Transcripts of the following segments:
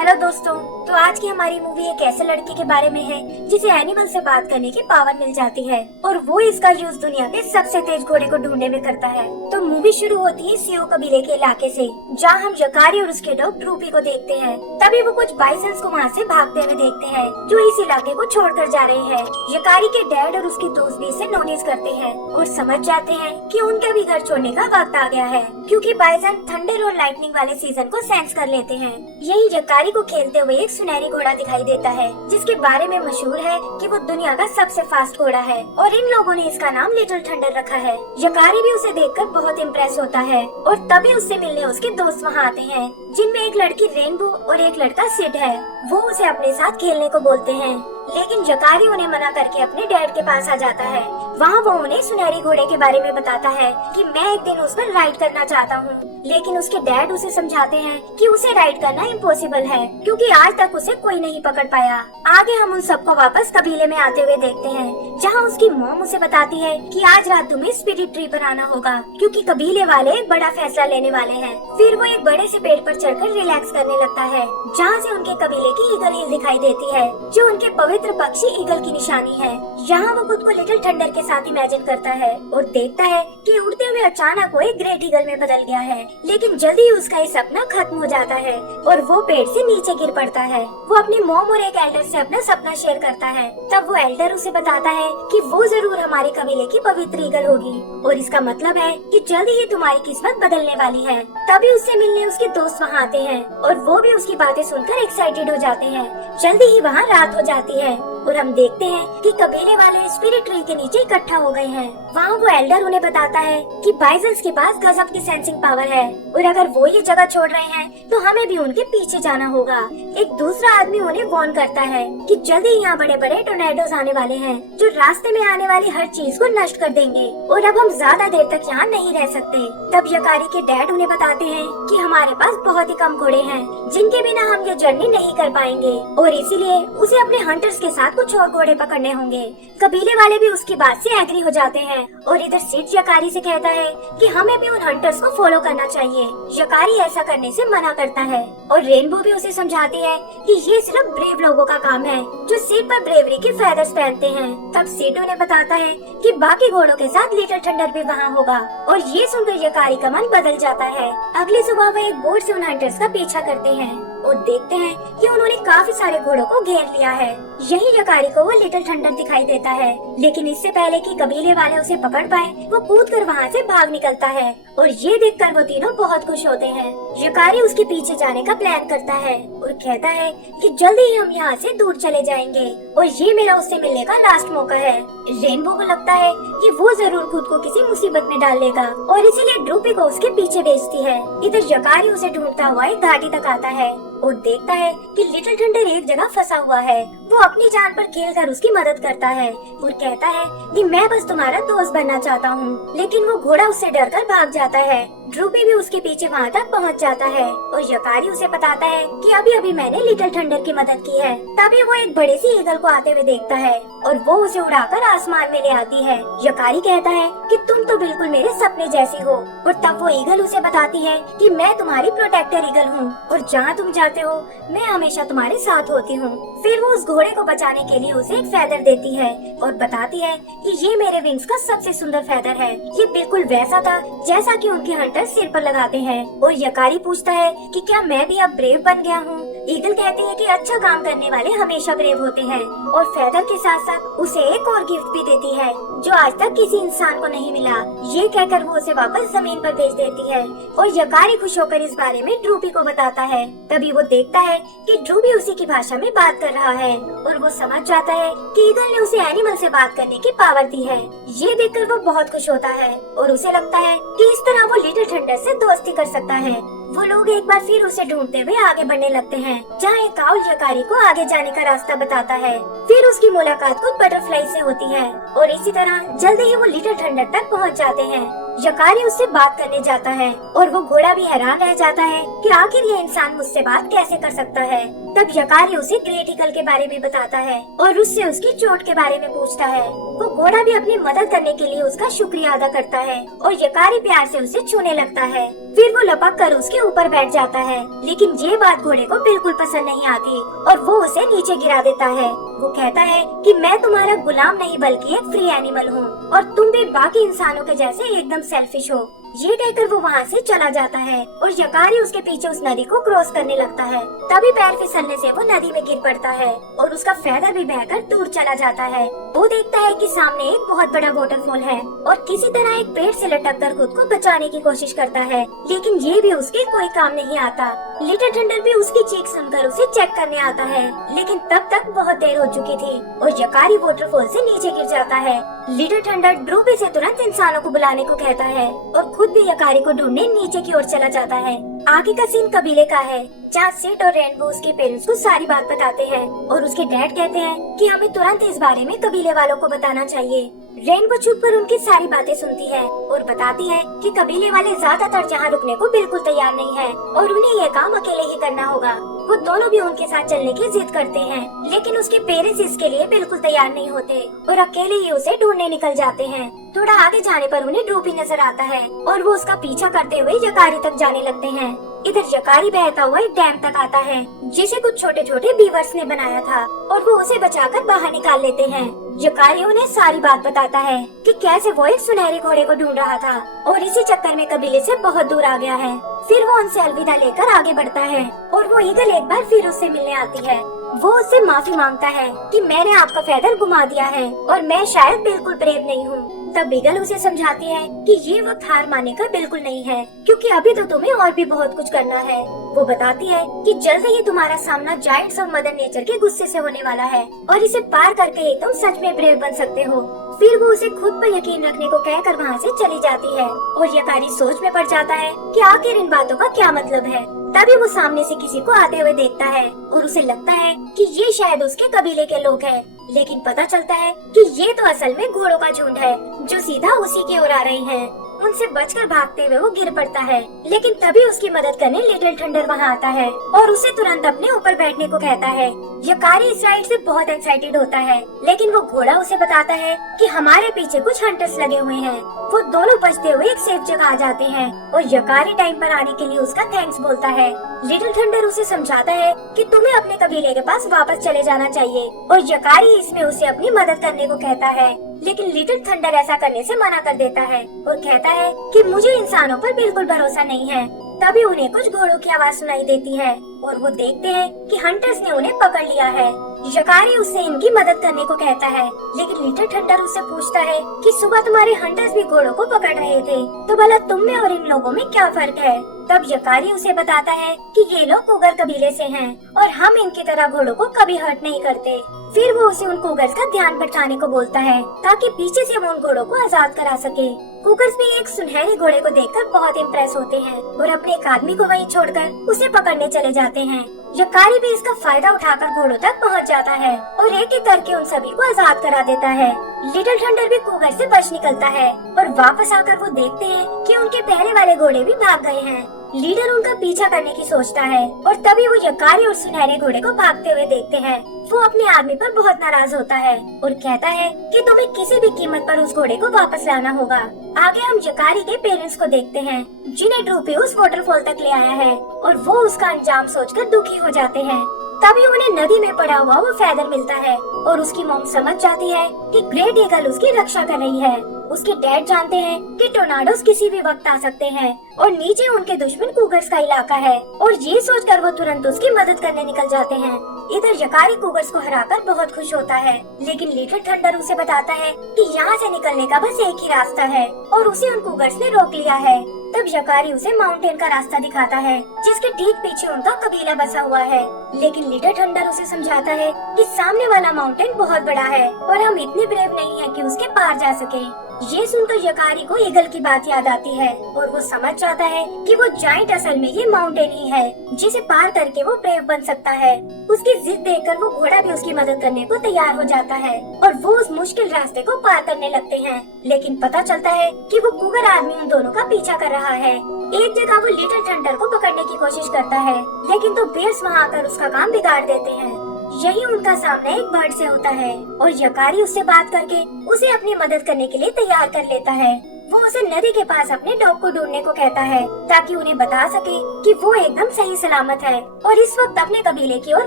Hello दोस्तों। तो आज की हमारी मूवी एक ऐसे लड़के के बारे में है जिसे एनिमल से बात करने की पावर मिल जाती है और वो इसका यूज दुनिया के सबसे तेज घोड़े को ढूंढने में करता है। तो मूवी शुरू होती है सियो कबीले के इलाके से, जहाँ हम यकारी और उसके डॉग ड्रूपी को देखते हैं। तभी वो कुछ बाइसन्स को वहाँ से भागते हुए देखते हैं जो इस इलाके को छोड़कर जा रहे हैं। यकारी के डैड और उसके दोस्त भी इसे नोटिस करते हैं और समझ जाते हैं कि उनका भी घर छोड़ने का वक्त आ गया है, क्योंकि बाइसन थंडर और लाइटनिंग वाले सीजन को सेंस कर लेते हैं। यही यकारी को खेलते हुए एक सुनहरी घोड़ा दिखाई देता है, जिसके बारे में मशहूर है कि वो दुनिया का सबसे फास्ट घोड़ा है और इन लोगों ने इसका नाम लिटिल थंडर रखा है। यकारी भी उसे देखकर बहुत इम्प्रेस होता है और तभी उससे मिलने उसके दोस्त वहाँ आते हैं, जिनमें एक लड़की रेनबो और एक लड़का सिड है। वो उसे अपने साथ खेलने को बोलते हैं, लेकिन यकारी उन्हें मना करके अपने डैड के पास आ जाता है। वहाँ वो उन्हें सुनहरी घोड़े के बारे में बताता है कि मैं एक दिन उस पर राइड करना चाहता हूँ, लेकिन उसके डैड उसे समझाते हैं कि उसे राइड करना इम्पॉसिबल है, क्योंकि आज तक उसे कोई नहीं पकड़ पाया। आगे हम उन सबको वापस कबीले में आते हुए देखते हैं, जहाँ उसकी मॉम उसे बताती है कि आज रात तुम्हें स्पिरिट ट्री पर आना होगा, क्योंकि कबीले वाले एक बड़ा फैसला लेने वाले हैं। फिर वो एक बड़े से पेड़ पर चढ़कर रिलैक्स करने लगता है, जहाँ से उनके कबीले की ईगल हिल दिखाई देती है, जो उनके पवित्र पक्षी ईगल की निशानी है। यहाँ वो खुद को लिटिल थंडर के साथ इमेजिन करता है और देखता है कि उड़ते हुए अचानक वो एक ग्रेट ईगल में बदल गया है। लेकिन जल्दी ही उसका ये सपना खत्म हो जाता है और वो पेड़ से नीचे गिर पड़ता है। वो अपनी मॉम और एक एल्डर से अपना सपना शेयर करता है। तब वो एल्डर उसे बताता है कि वो जरूर हमारे कबीले की पवित्र ईगल होगी और इसका मतलब है कि जल्दी ही तुम्हारी किस्मत बदलने वाली है। तभी उससे मिलने उसके दोस्त वहाँ आते हैं और वो भी उसकी बातें सुनकर एक्साइटेड हो जाते हैं। जल्दी ही वहाँ रात हो जाती है और हम देखते हैं कि कबीले वाले स्पिरिट ट्री के नीचे इकट्ठा हो गए हैं। वहाँ वो एल्डर उन्हें बताता है कि बाइसन्स के पास गजब की सेंसिंग पावर है और अगर वो ये जगह छोड़ रहे हैं तो हमें भी उनके पीछे जाना होगा। एक दूसरा आदमी उन्हें वार्न करता है कि जल्दी यहाँ बड़े बड़े टोर्नेडोज आने वाले हैं जो रास्ते में आने वाली हर चीज को नष्ट कर देंगे और अब हम ज्यादा देर तक यहाँ नहीं रह सकते। तब यकारी के डैड उन्हें बताते हैं कि हमारे पास बहुत ही कम घोड़े हैं जिनके बिना हम ये जर्नी नहीं कर पाएंगे और इसीलिए उसे अपने हंटर्स के साथ कुछ और घोड़े पकड़ने होंगे। कबीले वाले भी उसकी बात से एग्री हो जाते हैं और इधर सिड यकारी से कहता है कि हमें भी उन हंटर्स को फॉलो करना चाहिए। यकारी ऐसा करने से मना करता है और रेनबो भी उसे समझाती है कि ये सिर्फ ब्रेव लोगों का काम है जो सिर पर ब्रेवरी के फेदर्स पहनते हैं। तब सिड उन्हें बताता है कि बाकी घोड़ों के साथ लिटिल थंडर भी वहाँ होगा और ये सुनकर यकारी का मन बदल जाता है। अगली सुबह वह एक बोट से उन हंटर्स का पीछा करते हैं और देखते हैं कि उन्होंने काफी सारे घोड़ों को घेर लिया है। यही यकारी को वो लिटिल थंडर दिखाई देता है, लेकिन इससे पहले कि कबीले वाले उसे पकड़ पाए वो कूदकर वहाँ से भाग निकलता है और ये देखकर वो तीनों बहुत खुश होते हैं। यकारी उसके पीछे जाने का प्लान करता है और कहता है कि जल्दी ही हम यहाँ से दूर चले जाएंगे और ये मेरा उससे मिलने का लास्ट मौका है। रेनबो को लगता है कि वो जरूर खुद को किसी मुसीबत में डाल लेगा और इसीलिए ड्रूपी को उसके पीछे भेजती है। इधर यकारी उसे ढूंढता हुआ एक घाटी तक आता है और देखता है कि लिटिल थंडर एक जगह फंसा हुआ है। वो अपनी जान पर खेलकर उसकी मदद करता है और कहता है कि मैं बस तुम्हारा दोस्त बनना चाहता हूँ, लेकिन वो घोड़ा उससे डरकर भाग जाता है। ड्रूपी भी उसके पीछे वहाँ तक पहुँच जाता है और यकारी उसे बताता है कि अभी अभी मैंने लिटिल थंडर की मदद की है। तभी वो एक बड़े सी ईगल को आते हुए देखता है और वो उसे उड़ाकर आसमान में ले आती है। यकारी कहता है कि तुम तो बिल्कुल मेरे सपने जैसी हो और तब वो ईगल उसे बताती है कि मैं तुम्हारी प्रोटेक्टर ईगल हूँ और जहाँ तुम जाते हो मैं हमेशा तुम्हारे साथ होती हूँ। फिर वो उस घोड़े को बचाने के लिए उसे एक फेदर देती है और बताती है कि ये मेरे विंग्स का सबसे सुंदर फेदर है। ये बिल्कुल वैसा था जैसा कि उनके हंटर सिर पर लगाते हैं। और यकारी पूछता है कि क्या मैं भी अब ब्रेव बन गया हूँ। ईगल कहती है कि अच्छा काम करने वाले हमेशा ब्रेव होते हैं और फेदर के साथ साथ उसे एक और गिफ्ट भी देती है जो आज तक किसी इंसान को नहीं मिला। ये कहकर वो उसे वापस जमीन पर भेज देती है और यकारी खुश होकर इस बारे में ड्रूपी को बताता है। तभी वो देखता है कि ड्रूपी उसी की भाषा में बात कर रहा है और वो समझ जाता है कि ईगल ने उसे एनिमल से बात करने की पावर दी है। ये देखकर वो बहुत खुश होता है और उसे लगता है कि इस तरह वो लिटिल थंडर से दोस्ती कर सकता है। वो लोग एक बार फिर उसे ढूंढते हुए आगे बढ़ने लगते हैं, जहाँ एक काउल यकारी को आगे जाने का रास्ता बताता है। फिर उसकी मुलाकात कुछ बटरफ्लाई से होती है और इसी तरह जल्दी ही वो लिटिल थंडर तक पहुँच जाते हैं। यकारी उससे बात करने जाता है और वो घोड़ा भी हैरान रह जाता है कि आखिर ये इंसान मुझसे बात कैसे कर सकता है। तब यकारी उसे ग्रेट ईगल के बारे में बताता है और उससे उसकी चोट के बारे में पूछता है। वो घोड़ा भी अपनी मदद करने के लिए उसका शुक्रिया अदा करता है और यकारी प्यार से उसे छूने लगता है। फिर वो लपक कर उसके ऊपर बैठ जाता है, लेकिन ये बात घोड़े को बिल्कुल पसंद नहीं आती और वो उसे नीचे गिरा देता है। वो कहता है कि मैं तुम्हारा गुलाम नहीं बल्कि एक फ्री एनिमल हूँ और तुम भी बाकी इंसानों के जैसे एकदम सेल्फिश हो। ये कहकर वो वहाँ से चला जाता है और यकारी उसके पीछे उस नदी को क्रॉस करने लगता है। तभी पैर फिसलने से वो नदी में गिर पड़ता है और उसका फेदर भी बहकर दूर चला जाता है। वो देखता है कि सामने एक बहुत बड़ा वाटरफॉल है और किसी तरह एक पेड़ से लटक कर खुद को बचाने की कोशिश करता है, लेकिन ये भी उसके कोई काम नहीं आता। लिटिल थंडर भी उसकी चीख सुनकर उसे चेक करने आता है, लेकिन तब तक बहुत देर हो चुकी थी और यकारी वाटरफॉल से नीचे गिर जाता है। लिटिल थंडर ड्रूपी से तुरंत इंसानों को बुलाने को कहता है और खुद भी यकारी को ढूंढने नीचे की ओर चला जाता है। आगे का सीन कबीले का है, जहाँ सिड और रेनबो उसके पेरेंट्स को सारी बात बताते हैं और उसके डैड कहते हैं कि हमें तुरंत इस बारे में कबीले वालों को बताना चाहिए। रेनबो चुप कर उनकी सारी बातें सुनती है और बताती है कि कबीले वाले ज्यादातर यहाँ रुकने को बिल्कुल तैयार नहीं है और उन्हें ये काम अकेले ही करना होगा। वो दोनों भी उनके साथ चलने की जिद करते हैं, लेकिन उसके पेरेंट्स इसके लिए बिल्कुल तैयार नहीं होते और अकेले ही उसे ढूंढने निकल जाते हैं। थोड़ा आगे जाने पर उन्हें ड्रूपी नजर आता है और वो उसका पीछा करते हुए यकारी तक जाने लगते हैं। इधर यकारी बहता हुआ एक डैम तक आता है जिसे कुछ छोटे छोटे बीवर्स ने बनाया था और वो उसे बचाकर बाहर निकाल लेते हैं। यकारी उन्हें सारी बात बताता है कि कैसे वो एक सुनहरे घोड़े को ढूंढ रहा था और इसी चक्कर में कबीले से बहुत दूर आ गया है। फिर वो उनसे अलविदा लेकर आगे बढ़ता है और वो ईगल एक बार फिर उससे मिलने आती है। वो उससे माफी मांगता है कि मैंने आपका फेदर घुमा दिया है और मैं शायद बिल्कुल ब्रेव नहीं हूँ। तब ईगल उसे समझाती है कि ये वक्त हार मानने का बिल्कुल नहीं है, क्योंकि अभी तो तुम्हें और भी बहुत कुछ करना है। वो बताती है कि जल्द ही तुम्हारा सामना जायंट्स और मदर नेचर के गुस्से से होने वाला है और इसे पार करके ही तुम सच में ब्रेव बन सकते हो। फिर वो उसे खुद पर यकीन रखने को कहकर वहाँ से चली जाती है और यकारी सोच में पड़ जाता है कि आखिर इन बातों का क्या मतलब है। तभी वो सामने से किसी को आते हुए देखता है और उसे लगता है कि ये शायद उसके कबीले के लोग हैं, लेकिन पता चलता है कि ये तो असल में घोड़ों का झुंड है जो सीधा उसी की ओर आ रहे हैं। उनसे बचकर भागते हुए वो गिर पड़ता है, लेकिन तभी उसकी मदद करने लिटिल थंडर वहाँ आता है और उसे तुरंत अपने ऊपर बैठने को कहता है। यकारी इस राइड से बहुत एक्साइटेड होता है, लेकिन वो घोड़ा उसे बताता है कि हमारे पीछे कुछ हंटर्स लगे हुए हैं। वो दोनों बचते हुए एक सेफ जगह आ जाते हैं और यकारी टाइम पर आने के लिए उसका थैंक्स बोलता है। लिटिल थंडर उसे समझाता है कि तुम्हें अपने कबीले के पास वापस चले जाना चाहिए और यकारी इसमें उसे अपनी मदद करने को कहता है, लेकिन लिटिल थंडर ऐसा करने से मना कर देता है और कहता है कि मुझे इंसानों पर बिल्कुल भरोसा नहीं है। तभी उन्हें कुछ घोड़ों की आवाज सुनाई देती है और वो देखते हैं कि हंटर्स ने उन्हें पकड़ लिया है। यकारी उससे इनकी मदद करने को कहता है, लेकिन लिटिल थंडर उससे पूछता है कि सुबह तुम्हारे हंटर्स भी घोड़ों को पकड़ रहे थे, तो भला तुम में और इन लोगों में क्या फर्क है। तब यकारी उसे बताता है कि ये लोग कुगर कबीले से हैं और हम इनकी तरह घोड़ों को कभी हर्ट नहीं करते। फिर वो उसे उन कुगर्स का ध्यान भटकाने को बोलता है ताकि पीछे से वो उन घोड़ों को आजाद करा सके। कुगर्स भी एक सुनहरे घोड़े को देखकर बहुत इम्प्रेस होते हैं और अपने एक आदमी को वहीं छोड़कर उसे पकड़ने चले जाते हैं। यकारी भी इसका फायदा उठाकर घोड़ों तक पहुंच जाता है और एक एक करके उन सभी को आजाद करा देता है। लिटिल थंडर भी कुगर से बच निकलता है और वापस आकर वो देखते हैं कि उनके पहले वाले घोड़े भी भाग गए हैं। लीडर उनका पीछा करने की सोचता है और तभी वो यकारी और सुनहरे घोड़े को भागते हुए देखते हैं। वो अपने आदमी पर बहुत नाराज होता है और कहता है कि तुम्हें किसी भी कीमत पर उस घोड़े को वापस लाना होगा। आगे हम यकारी के पेरेंट्स को देखते हैं जिन्हें ड्रूपी उस वाटरफॉल तक ले आया है और वो उसका अंजाम सोचकर दुखी हो जाते हैं। तभी उन्हें नदी में पड़ा हुआ वो फेदर मिलता है और उसकी मॉम समझ जाती है कि ग्रेट ईगल उसकी रक्षा कर रही है। उसके डैड जानते हैं कि टोर्नाडोस किसी भी वक्त आ सकते हैं और नीचे उनके दुश्मन कुगर्स का इलाका है और ये सोचकर वो तुरंत उसकी मदद करने निकल जाते हैं। इधर यकारी कुगर्स को हराकर बहुत खुश होता है, लेकिन लिटिल थंडर उसे बताता है कि यहाँ से निकलने का बस एक ही रास्ता है और उसे उन कुगर्स ने रोक लिया है। तब यकारी उसे माउंटेन का रास्ता दिखाता है जिसके ठीक पीछे उनका कबीला बसा हुआ है, लेकिन लिटिल थंडर उसे समझाता है कि सामने वाला माउंटेन बहुत बड़ा है और हम इतने ब्रेव नहीं हैं कि उसके पार जा सके। ये सुनकर यकारी को ईगल की बात याद आती है और वो समझ जाता है कि वो जायंट असल में ये माउंटेन ही है जिसे पार करके वो ब्रेव बन सकता है। उसकी जिद देखकर वो घोड़ा भी उसकी मदद करने को तैयार हो जाता है और वो उस मुश्किल रास्ते को पार करने लगते हैं, लेकिन पता चलता है कि वो कुगर आदमी उन दोनों का पीछा कर रहा है। एक जगह वो लिटिल थंडर को पकड़ने की कोशिश करता है, लेकिन तो बेयर्स वहाँ आकर उसका काम बिगाड़ देते हैं। यही उनका सामना एक बर्ड से होता है और यकारी उससे बात करके उसे अपनी मदद करने के लिए तैयार कर लेता है। वो उसे नदी के पास अपने डॉग को ढूंढने को कहता है ताकि उन्हें बता सके कि वो एकदम सही सलामत है और इस वक्त अपने कबीले की ओर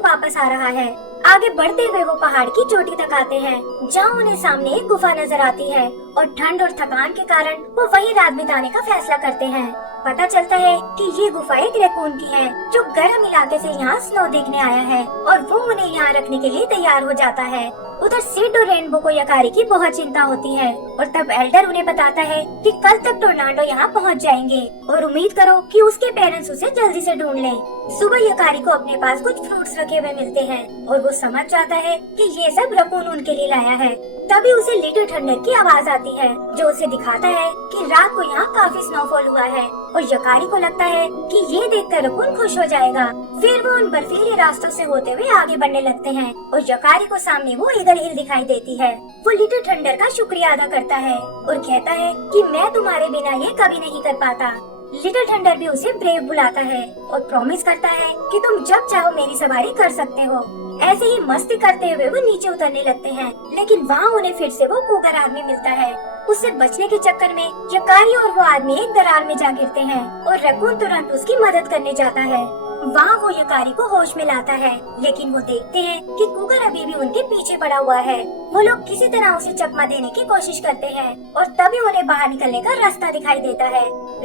वापस आ रहा है। आगे बढ़ते हुए वो पहाड़ की चोटी तक आते हैं जहाँ उन्हें सामने एक गुफा नजर आती है और ठंड और थकान के कारण वो वहीं रात बिताने का फैसला करते हैं। पता चलता है कि ये गुफा एक रैकून की है जो गर्म इलाके से यहाँ स्नो देखने आया है और वो उन्हें यहाँ रखने के लिए तैयार हो जाता है। उधर सिड और रेनबो को यकारी की बहुत चिंता होती है और तब एल्डर उन्हें बताता है कि कल तक टोर्नाडो यहाँ पहुँच जाएंगे और उम्मीद करो कि उसके पेरेंट्स उसे जल्दी से ढूंढ लें। सुबह यकारी को अपने पास कुछ फ्रूट्स रखे हुए मिलते हैं और वो समझ जाता है कि ये सब रकून उनके लिए लाया है। तभी उसे लिटिल थंडर की आवाज आती है जो उसे दिखाता है कि रात को यहाँ काफी स्नोफॉल हुआ है और यकारी को लगता है कि ये देखकर रकून खुश हो जाएगा। फिर वो उन बर्फीले रास्तों से होते हुए आगे बढ़ने लगते हैं और यकारी को सामने वो ईगल हिल दिखाई देती है। वो लिटिल थंडर का शुक्रिया अदा करता है और कहता है कि मैं तुम्हारे बिना ये कभी नहीं कर पाता। लिटिल थंडर भी उसे ब्रेव बुलाता है और प्रॉमिस करता है कि तुम जब चाहो मेरी सवारी कर सकते हो। ऐसे ही मस्ती करते हुए वो नीचे उतरने लगते हैं लेकिन वहाँ उन्हें फिर से वो कूगर आदमी मिलता है। उससे बचने के चक्कर में यकारी और वो आदमी एक दरार में जा गिरते हैं और रकून तुरंत उसकी मदद करने जाता है। वहाँ वो यकारी को होश में लाता है लेकिन वो देखते हैं कि कूगर अभी भी उनके पीछे पड़ा हुआ है। वो लोग किसी तरह उसे चकमा देने की कोशिश करते हैं और तभी उन्हें बाहर निकलने का रास्ता दिखाई देता है।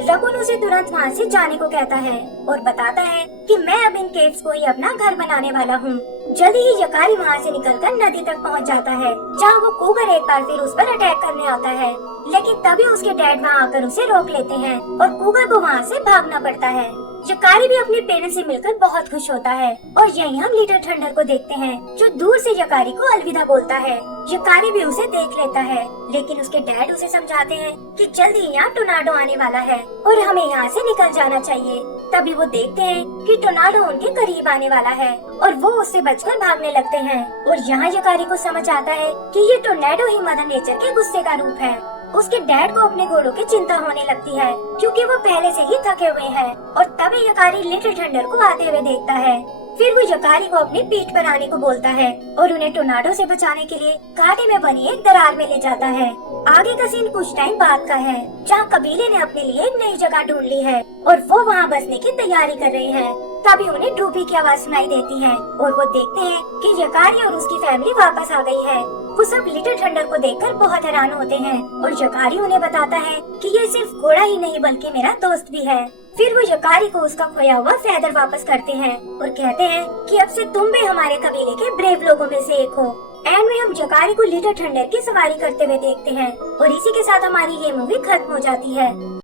रकून उसे तुरंत वहाँ से जाने को कहता है और बताता है कि मैं अब इन केव्स को ही अपना घर बनाने वाला हूँ। जल्दी ही यकारी वहाँ से निकलकर नदी तक पहुँच जाता है जहाँ वो कूगर एक बार फिर उस पर अटैक करने आता है लेकिन तभी उसके डैड वहाँ आकर उसे रोक लेते हैं और कूगर को वहाँ से भागना पड़ता है। यकारी भी अपने पेरेंट्स से मिलकर बहुत खुश होता है और यहीं हम लिटिल थंडर को देखते हैं जो दूर से यकारी को अलविदा बोलता है। यकारी भी उसे देख लेता है लेकिन उसके डैड उसे समझाते हैं कि जल्दी यहाँ टोर्नाडो आने वाला है और हमें यहाँ से निकल जाना चाहिए। तभी वो देखते हैं कि टोर्नाडो उनके करीब आने वाला है और वो उससे बचकर भागने लगते हैं और यहाँ यकारी को समझ आता है कि ये टोर्नाडो ही मदर नेचर के गुस्से का रूप है। उसके डैड को अपने घोड़ों की चिंता होने लगती है क्योंकि वो पहले से ही थके हुए हैं और तभी यकारी लिटिल थंडर को आते हुए देखता है। फिर वो यकारी को अपनी पीठ पर आने को बोलता है और उन्हें टोर्नाडो से बचाने के लिए घाटी में बनी एक दरार में ले जाता है। आगे का सीन कुछ टाइम बाद का है जहाँ कबीले ने अपने लिए एक नई जगह ढूंढ ली है और वो वहाँ बसने की तैयारी कर रहे हैं। तभी उन्हें ड्रूपी की आवाज सुनाई देती है और वो देखते हैं कि यकारी और उसकी फैमिली वापस आ गई है। वो सब लिटिल थंडर को देखकर बहुत हैरान होते हैं और यकारी उन्हें बताता है कि ये सिर्फ घोड़ा ही नहीं बल्कि मेरा दोस्त भी है। फिर वो यकारी को उसका खोया हुआ फेदर वापस करते हैं और कहते हैं कि अब से तुम भी हमारे कबीले के ब्रेव लोगों में से एक हो। एंड में हम यकारी को लिटिल थंडर की सवारी करते हुए देखते हैं और इसी के साथ हमारी ये मूवी खत्म हो जाती है।